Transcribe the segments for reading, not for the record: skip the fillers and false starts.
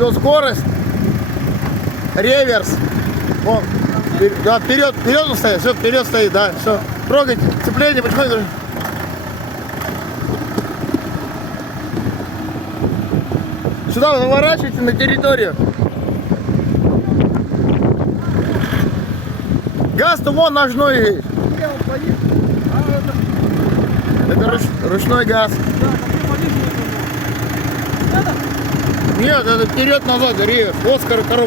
Все, скорость. Реверс. Вон. Да, вперед он стоит. Все, вперед стоит, да. Все. Трогайте. Цепление, потихоньку. Сюда наворачивайте на территорию. Газ-то вон ножной. Это ручной газ. Нет, это вперед-назад, реверс. Вот коробка.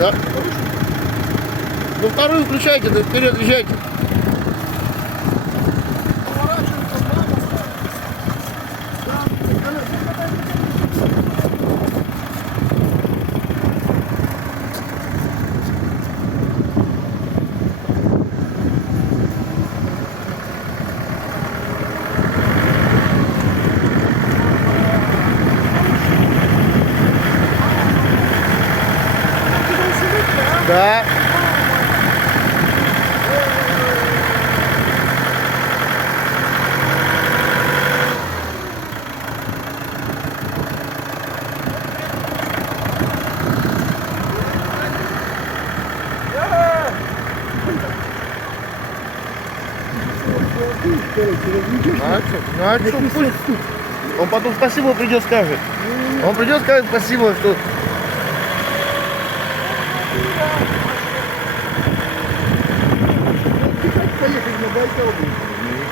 Да. Ну вторую включайте, да вперед езжайте. Да. Пусть. Он потом спасибо придет скажет. Он придет скажет спасибо, что. Поехали на Байкал.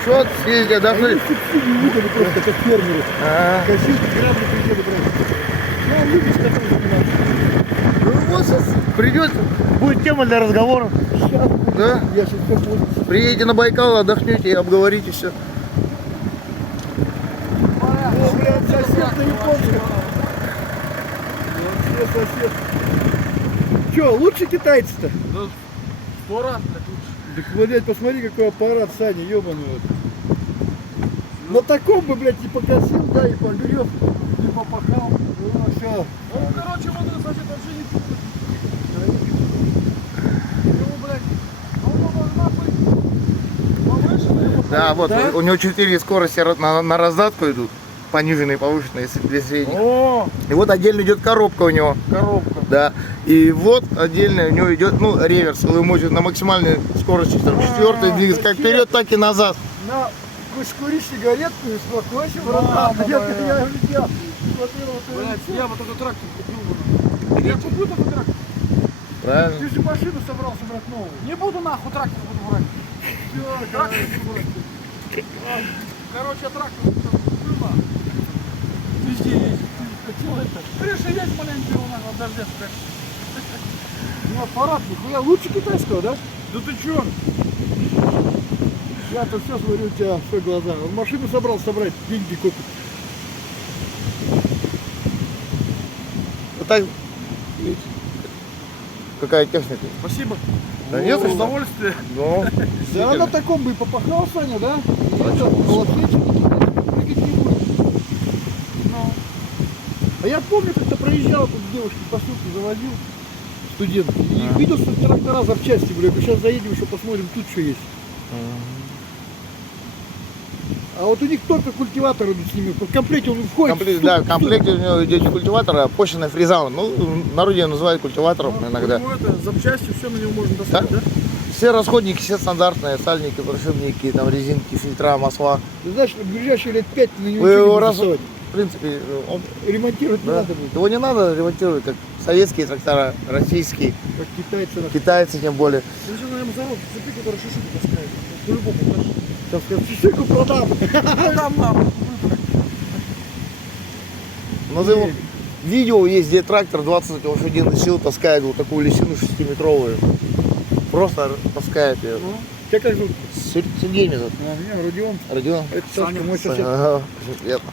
Ничего, съездили, должны. Субсидии выдали просто как фермеры. Косилки, грабли приезжали брать. Ну, он любит котом заниматься. Ну вот сейчас придет, будет тема для разговора. Сейчас. Да? Я сейчас попозже. Приедете на Байкал, отдохнете и обговорите все. О, блядь, сосед на японском. Вообще сосед. Че, лучше китайцы-то? Да 100 раз, блядь, лучше. Так, блядь, посмотри, какой аппарат, Саня, ебаный вот. На таком бы, блядь, и покосил, да, и погреб, и попахал. Ну, все. Он, короче, вот этот сосед вообще не путает. Его, блядь, он должна быть повышенная. Да, вот, Да? у него 4 скорости на раздатку идут. Пониженные, повышенные, если две средних. О, И вот отдельно идет коробка у него. коробка. Да. И вот отдельно у него идет, ну, реверс. Вы можете на максимальной скорости, там, четвертой двигаться как вперед, так и назад. На, будешь курить сигаретку и спокойно, Да, братан. да, Я да. смотрел, Блядь, я вот этот трактор купил бы. Я куплю такой трактор. Правильно. ты же машину собрался брать новую. Не буду нахуй трактор буду брать. Все, Трактор буду брать. Короче, трактор куплю нахуй. Везде есть. хотел это. Крыша есть маленькая у нас в дожде, блядь. Ну, аппарат, нихуя, лучше китайского, да? Да ты чё? Я-то все смотрю, у тебя что глаза. Он машину собрал собрать, деньги копит. Вот так. Видите, какая техника. Спасибо. Да нет, С что? удовольствием. Ну, Да, действительно. на таком бы и попахал, Саня, да? Точно. Прыгать не будет. Ну. А я помню, как-то проезжал, тут девушки посылку завозил, студент. И видел, что трактора запчасти, бля. Сейчас заедем, что посмотрим, тут что есть. А вот у них только культиватор идут с ними. В комплекте он входит. Да, в комплекте у него идет культиватор, опущенный фрезаун. Ну, в народе его называют культиватором иногда. Ну, это запчасти, все на него можно достать, да? Все расходники, все стандартные, сальники, подшипники, там резинки, фильтра, масла. Ты знаешь, в ближайшие лет 5 на него Вы ничего не его будешь раз, доставать. в принципе, он, Ремонтировать не да, надо будет. его не надо ремонтировать, как советские трактора, российские, Как китайцы. китайцы тем более. Ну, сейчас, наверное, зарок, цепи, который шишку таскает. По-любому, даже. Сейчас скажу, шишку продам. Продам нам. Но за его видео есть, где трактор 20 лошадиных сил таскает вот такую лисину 6-метровую. Просто таскает ее. Ну, тебя как зовут? Сергей меня зовут. Меня Родион. Родион. Это Сашка, мой сосед. Ага, приятно.